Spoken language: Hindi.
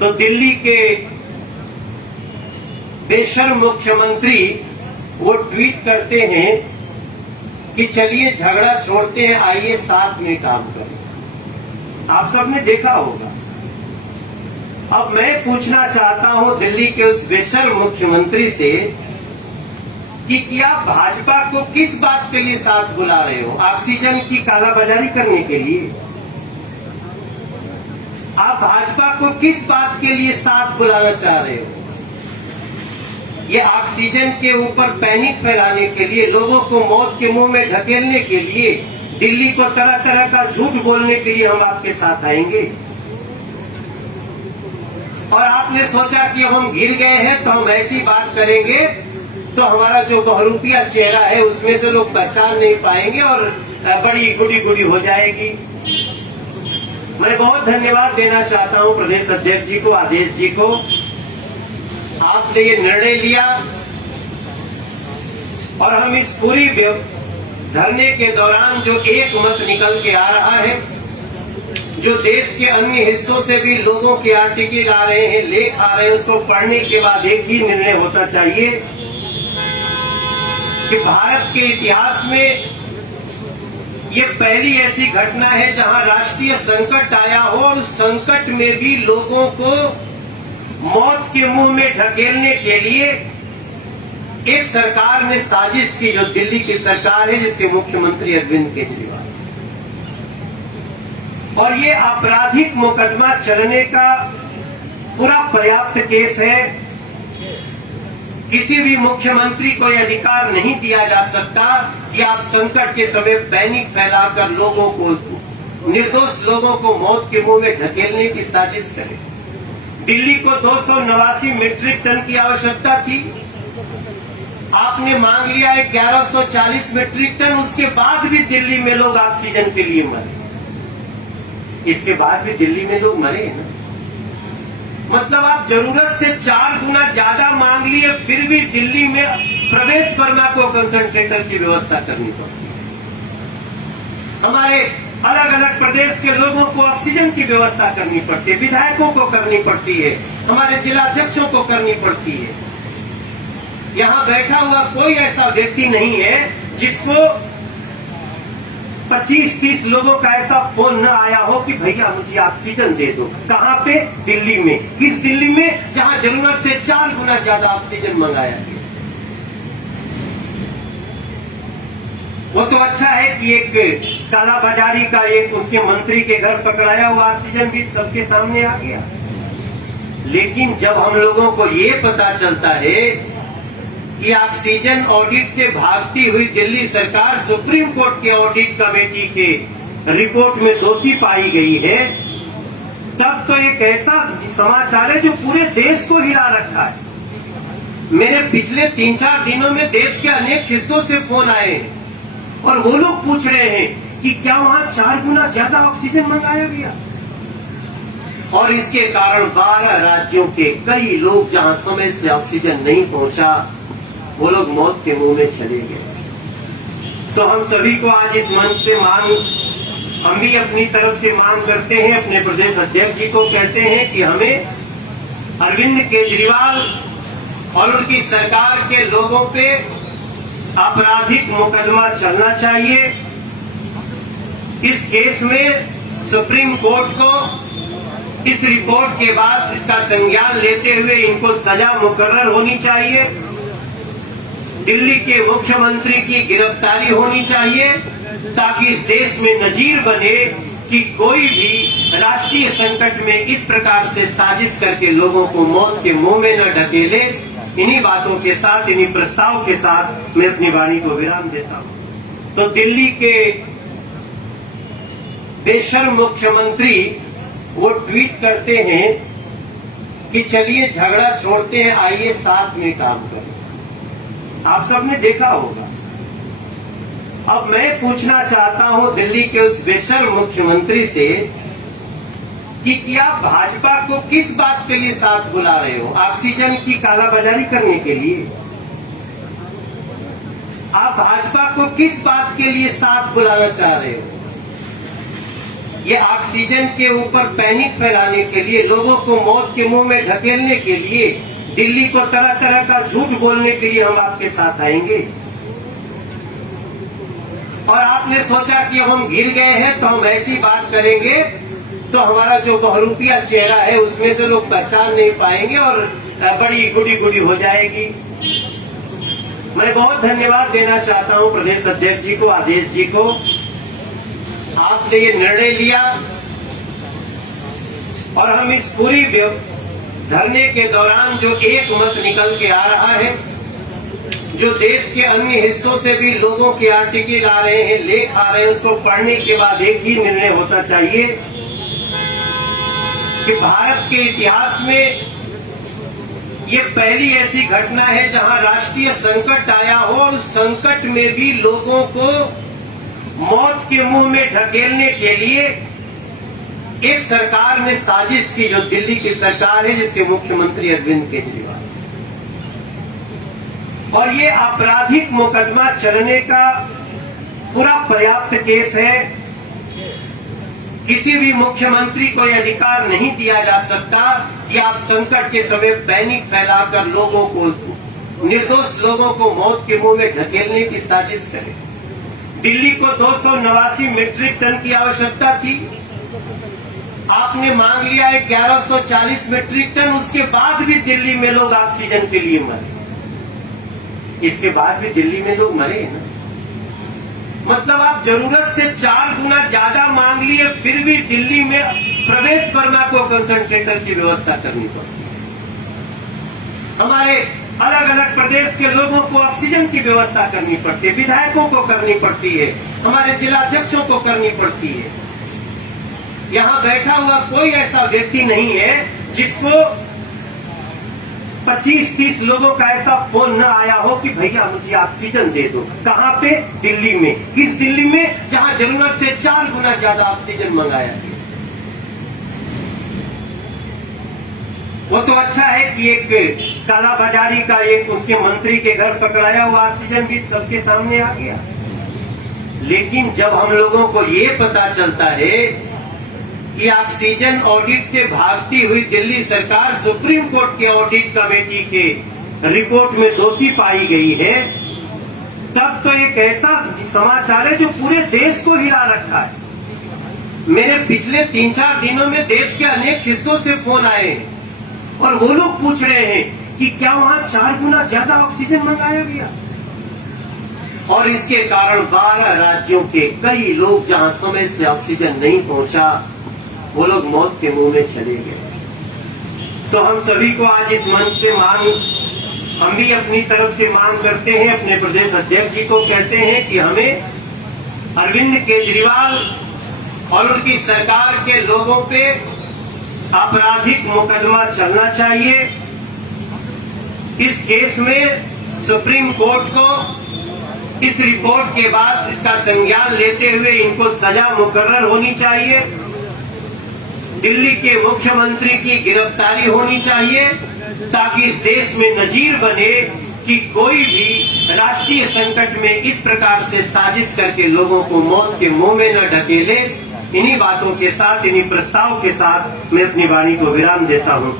तो दिल्ली के बेशर्म मुख्यमंत्री वो ट्वीट करते हैं कि चलिए झगड़ा छोड़ते हैं, आइए साथ में काम करें। आप सबने देखा होगा। अब मैं पूछना चाहता हूं दिल्ली के उस बेशर्म मुख्यमंत्री से कि क्या भाजपा को किस बात के लिए साथ बुला रहे हो? ऑक्सीजन की कालाबाजारी करने के लिए? आप भाजपा को किस बात के लिए साथ बुलाना चाह रहे हो? ये ऑक्सीजन के ऊपर पैनिक फैलाने के लिए, लोगों को मौत के मुंह में ढकेलने के लिए, दिल्ली को तरह तरह का झूठ बोलने के लिए हम आपके साथ आएंगे? और आपने सोचा कि हम घिर गए हैं तो हम ऐसी बात करेंगे तो हमारा जो बहुरूपिया चेहरा है उसमें से लोग पहचान नहीं पाएंगे और बड़ी गुड़ी गुड़ी हो जाएगी। मैं बहुत धन्यवाद देना चाहता हूं प्रदेश अध्यक्ष जी को, आदेश जी को। आपने ये निर्णय लिया और हम इस पूरी धरने के दौरान जो एक मत निकल के आ रहा है, जो देश के अन्य हिस्सों से भी लोगों के आर्टिकल आ रहे हैं, लेख आ रहे हैं, उसको पढ़ने के बाद एक ही निर्णय होता चाहिए कि भारत के इतिहास में ये पहली ऐसी घटना है जहां राष्ट्रीय संकट आया हो और उस संकट में भी लोगों को मौत के मुंह में ढकेलने के लिए एक सरकार ने साजिश की, जो दिल्ली की सरकार है जिसके मुख्यमंत्री अरविंद केजरीवाल। और ये आपराधिक मुकदमा चलने का पूरा पर्याप्त केस है। किसी भी मुख्यमंत्री को यह अधिकार नहीं दिया जा सकता कि आप संकट के समय पैनिक फैलाकर लोगों को, निर्दोष लोगों को मौत के मुंह में ढकेलने की साजिश करें। दिल्ली को 289 मीट्रिक टन की आवश्यकता थी, आपने मांग लिया है 1140 मीट्रिक टन। उसके बाद भी दिल्ली में लोग ऑक्सीजन के लिए मरे, इसके बाद भी दिल्ली में लोग मरे हैं ना। मतलब आप जरूरत से 4 गुना ज्यादा मांग लिए, फिर भी दिल्ली में प्रवेश वर्मा को कंसंट्रेटर की व्यवस्था करनी पड़ती है। हमारे अलग अलग प्रदेश के लोगों को ऑक्सीजन की व्यवस्था करनी पड़ती है, विधायकों को करनी पड़ती है, हमारे जिलाध्यक्षों को करनी पड़ती है। यहां बैठा हुआ कोई ऐसा व्यक्ति नहीं है जिसको 25-30 लोगों का ऐसा फोन न आया हो कि भैया मुझे ऑक्सीजन दे दो। कहां पे? दिल्ली में। किस दिल्ली में? जहां जरूरत से 4 गुना ज्यादा ऑक्सीजन मंगाया गया। वो तो अच्छा है कि एक कालाबाजारी का एक उसके मंत्री के घर पकड़ाया हुआ ऑक्सीजन भी सबके सामने आ गया। लेकिन जब हम लोगों को ये पता चलता है कि ऑक्सीजन ऑडिट से भागती हुई दिल्ली सरकार सुप्रीम कोर्ट के ऑडिट कमेटी के रिपोर्ट में दोषी पाई गई है, तब तो एक ऐसा समाचार है जो पूरे देश को हिला रखा है। मेरे पिछले 3-4 दिनों में देश के अनेक हिस्सों से फोन आए हैं और वो लोग पूछ रहे हैं कि क्या वहां 4 गुना ज्यादा ऑक्सीजन मंगाया गया। और इसके कारण 12 राज्यों के कई लोग जहां समय से ऑक्सीजन नहीं पहुंचा, वो लोग मौत के मुंह में चले गए। तो हम सभी को आज इस मंच से हम भी अपनी तरफ से मांग करते हैं, अपने प्रदेश अध्यक्ष जी को कहते हैं कि हमें अरविंद केजरीवाल और उनकी सरकार के लोगों पे आपराधिक मुकदमा चलना चाहिए। इस केस में सुप्रीम कोर्ट को इस रिपोर्ट के बाद इसका संज्ञान लेते हुए इनको सजा मुकर्रर होनी चाहिए। दिल्ली के मुख्यमंत्री की गिरफ्तारी होनी चाहिए ताकि इस देश में नजीर बने कि कोई भी राष्ट्रीय संकट में इस प्रकार से साजिश करके लोगों को मौत के मुंह में न ढकेले। इन्हीं बातों के साथ, इन्हीं प्रस्ताव के साथ मैं अपनी वाणी को विराम देता हूं। तो दिल्ली के बेशर्म मुख्यमंत्री वो ट्वीट करते हैं कि चलिए झगड़ा छोड़ते हैं, आइए साथ में काम करें। आप सबने देखा होगा। अब मैं पूछना चाहता हूं दिल्ली के उस बेशर्म मुख्यमंत्री से कि क्या भाजपा को किस बात के लिए साथ बुला रहे हो? ऑक्सीजन की कालाबाजारी करने के लिए? आप भाजपा को किस बात के लिए साथ बुलाना चाह रहे हो? ये ऑक्सीजन के ऊपर पैनिक फैलाने के लिए, लोगों को मौत के मुंह में ढकेलने के लिए, दिल्ली को तरह तरह का झूठ बोलने के लिए हम आपके साथ आएंगे। और आपने सोचा कि हम गिर गए हैं तो हम ऐसी बात करेंगे तो हमारा जो बहुरूपिया चेहरा है उसमें से लोग पहचान नहीं पाएंगे और बड़ी गुड़ी गुड़ी हो जाएगी। मैं बहुत धन्यवाद देना चाहता हूं प्रदेश अध्यक्ष जी को, आदेश जी को। आपने ये निर्णय लिया और हम इस पूरी धरने के दौरान जो एक मत निकल के आ रहा है, जो देश के अन्य हिस्सों से भी लोगों के आर्टिकल आ रहे हैं, लेख आ रहे हैं, उसको पढ़ने के बाद एक ही निर्णय होता चाहिए कि भारत के इतिहास में ये पहली ऐसी घटना है जहां राष्ट्रीय संकट आया हो और उस संकट में भी लोगों को मौत के मुंह में ढकेलने के लिए एक सरकार ने साजिश की, जो दिल्ली की सरकार है जिसके मुख्यमंत्री अरविंद केजरीवाल। और ये आपराधिक मुकदमा चलने का पूरा पर्याप्त केस है। किसी भी मुख्यमंत्री को यह अधिकार नहीं दिया जा सकता कि आप संकट के समय पैनिक फैलाकर लोगों को, निर्दोष लोगों को मौत के मुंह में ढकेलने की साजिश करें। दिल्ली को 289 मीट्रिक टन की आवश्यकता थी, आपने मांग लिया है 1140 मीट्रिक टन। उसके बाद भी दिल्ली में लोग ऑक्सीजन के लिए मरे, इसके बाद भी दिल्ली में लोग मरे ना। मतलब आप जरूरत से 4 गुना ज्यादा मांग लिए, फिर भी दिल्ली में प्रवेश वर्मा को कंसंट्रेटर की व्यवस्था करनी पड़ती है। हमारे अलग अलग प्रदेश के लोगों को ऑक्सीजन की व्यवस्था करनी पड़ती है, विधायकों को करनी पड़ती है, हमारे जिलाध्यक्षों को करनी पड़ती है। यहां बैठा हुआ कोई ऐसा व्यक्ति नहीं है जिसको 25-30 लोगों का ऐसा फोन न आया हो कि भैया मुझे ऑक्सीजन दे दो। कहां पे? दिल्ली में। किस दिल्ली में? जहां जरूरत से 4 गुना ज्यादा ऑक्सीजन मंगाया गया। वो तो अच्छा है कि एक कालाबाजारी का एक उसके मंत्री के घर पकड़ाया हुआ ऑक्सीजन भी सबके सामने आ गया। लेकिन जब हम लोगों को ये पता चलता है कि ऑक्सीजन ऑडिट से भागती हुई दिल्ली सरकार सुप्रीम कोर्ट के ऑडिट कमेटी के रिपोर्ट में दोषी पाई गई है, तब तो एक ऐसा समाचार है जो पूरे देश को हिला रखा है। मेरे पिछले 3-4 दिनों में देश के अनेक हिस्सों से फोन आए हैं और वो लोग पूछ रहे हैं कि क्या वहां 4 गुना ज्यादा ऑक्सीजन मंगाया गया। और इसके कारण 12 राज्यों के कई लोग जहां समय से ऑक्सीजन नहीं पहुंचा, वो लोग मौत के मुंह में चले गए। तो हम सभी को आज इस मंच से हम भी अपनी तरफ से मांग करते हैं, अपने प्रदेश अध्यक्ष जी को कहते हैं कि हमें अरविंद केजरीवाल और उनकी सरकार के लोगों पे आपराधिक मुकदमा चलना चाहिए। इस केस में सुप्रीम कोर्ट को इस रिपोर्ट के बाद इसका संज्ञान लेते हुए इनको सजा मुकर्रर होनी चाहिए। दिल्ली के मुख्यमंत्री की गिरफ्तारी होनी चाहिए ताकि इस देश में नजीर बने कि कोई भी राष्ट्रीय संकट में इस प्रकार से साजिश करके लोगों को मौत के मुंह में न ढकेले। इन्हीं बातों के साथ, इन्हीं प्रस्ताव के साथ मैं अपनी वाणी को विराम देता हूं।